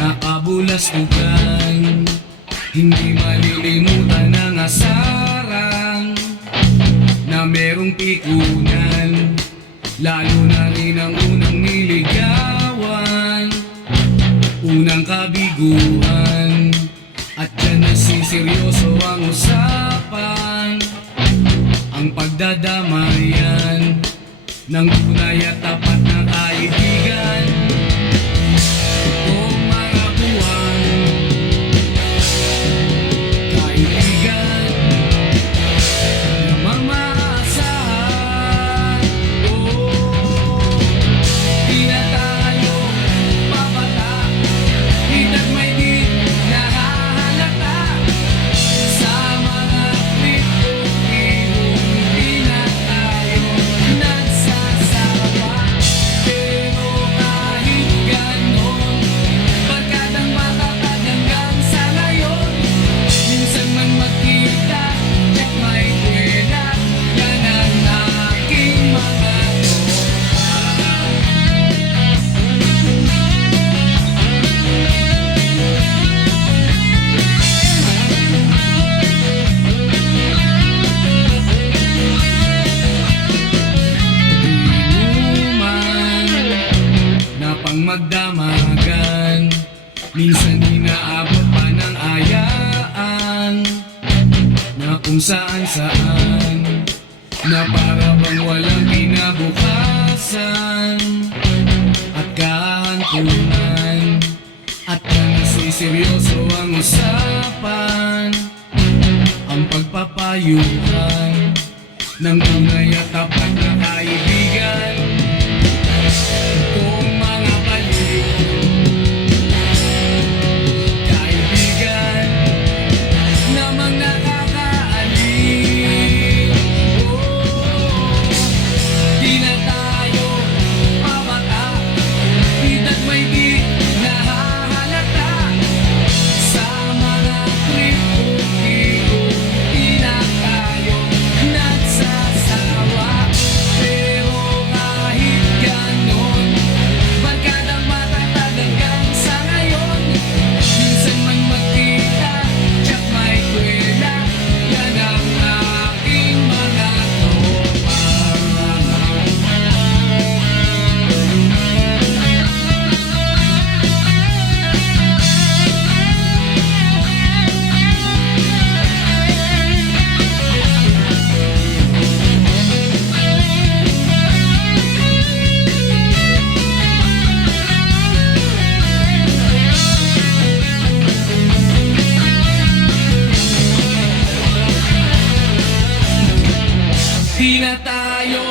Nakabulastugan, hindi malilimutan ang asarang na merong pikunan, lalo na rin ang unang niligawan, unang kabiguan, at dyan nasiseryoso ang usapan, ang pagdadamayan ng tunay at tapat na kaibigan. Magdamagan, minsan inaabot pa ng ayaan, na kung saan-saan, na para bang walang kinabukasan at kahantungan, at na nasiseryoso ang usapan, ang pagpapayuhan ng tunay at tapat na kaibigan. Di na tayo